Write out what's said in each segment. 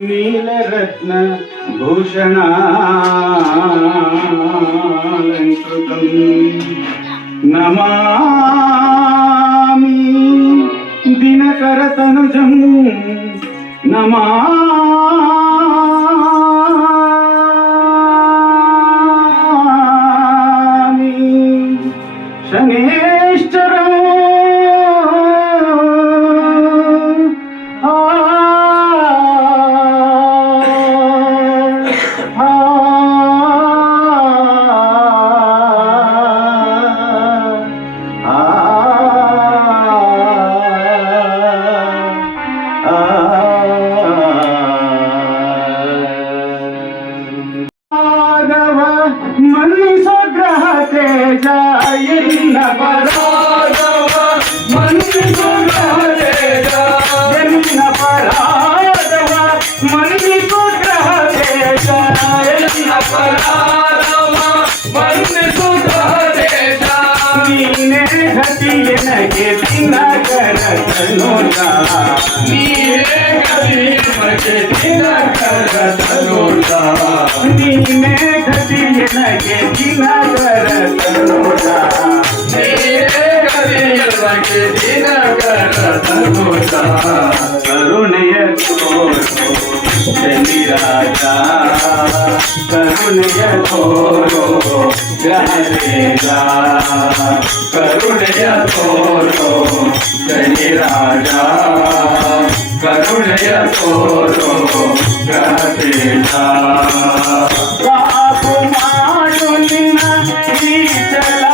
నీలరత్న భూషణాలంకృతం నమామి దినకరతనుజం నమామి శనేశ్వరం ಕರುಣೆಯ ಶನಿರಾಜ ಕರುಣೆಯ ತೋರೋ ಗ್ರಹದೇವ ಕರುಣೆಯ ತೋರೋ ಶನಿರಾಜ ಕರುಣೆಯ ತೋರೋ ಗ್ರಹದೇವ ಪಾಪು ಮಾಡು ನಿನ್ನ ಈಚಲ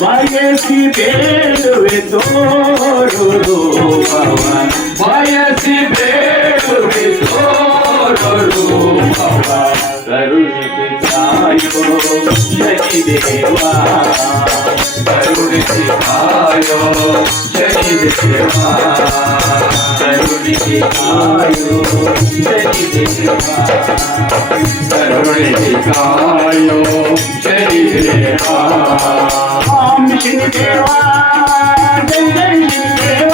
ಬಯಸಿ ಬೇಡುವೆ ತೋರು ರೂಪವ ಬಯಸಿ ಬೇಡುವೆ ತೋರು ರೂಪವ ಕರುಣಿಸಿ ಕಾಯೋ ಶನಿದೇವ ಕರುಣಿಸಿ ಕಾಯೋ ಶನಿದೇವ ಕರುಣಿಸಿ ಕಾಯೋ ಶನಿದೇವ ಕರುಣಿಸಿ ಕಾಯೋ ಶನಿದೇವ ಶನಿದೇವ ಜಯ ಜಯ ಶನಿದೇವ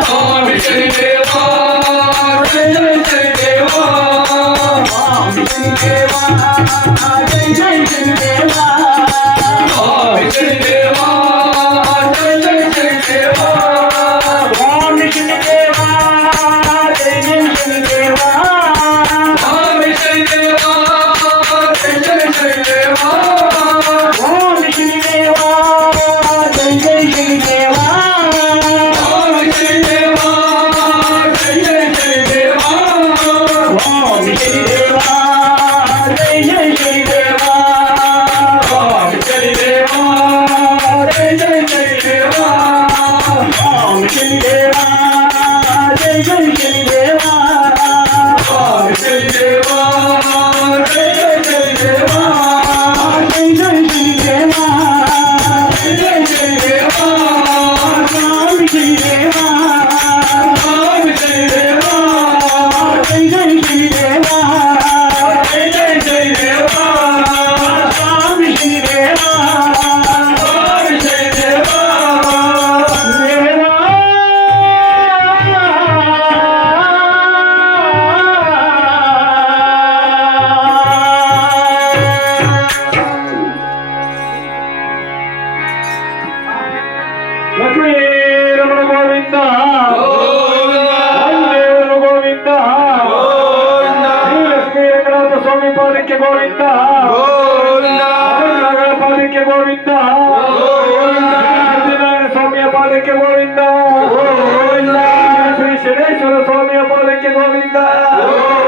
ಸ್ವಾಮಿ ಶನಿದೇವ ಜಯ ಜಯ ಶನಿದೇವ ಸ್ವಾಮಿ ಶನಿದೇವ ಜಯ ಜಯ ಶನಿದೇವ ಸ್ವಾಮಿ ಶನಿದೇವ ಜಯ ಜಯ ಶನಿದೇವ ಸ್ವಾಮಿ ಶನಿದೇವ ಜಯ ಜಯ ಶನಿದೇವ ಸ್ವಾಮಿ ಶನಿದೇವ ಜಯ ಜಯ ಶನಿದೇವ ಗೋವಿಂದ ಪಾದಕ್ಕೆ ಗೋವಿಂದ ಸ್ವಾಮಿಯ ಪಾದಕ್ಕೆ ಗೋವಿಂದ ಶ್ರೀ ಶನೇಶ್ವರ ಸ್ವಾಮಿಯ ಪಾದಕ್ಕೆ ಗೋವಿಂದ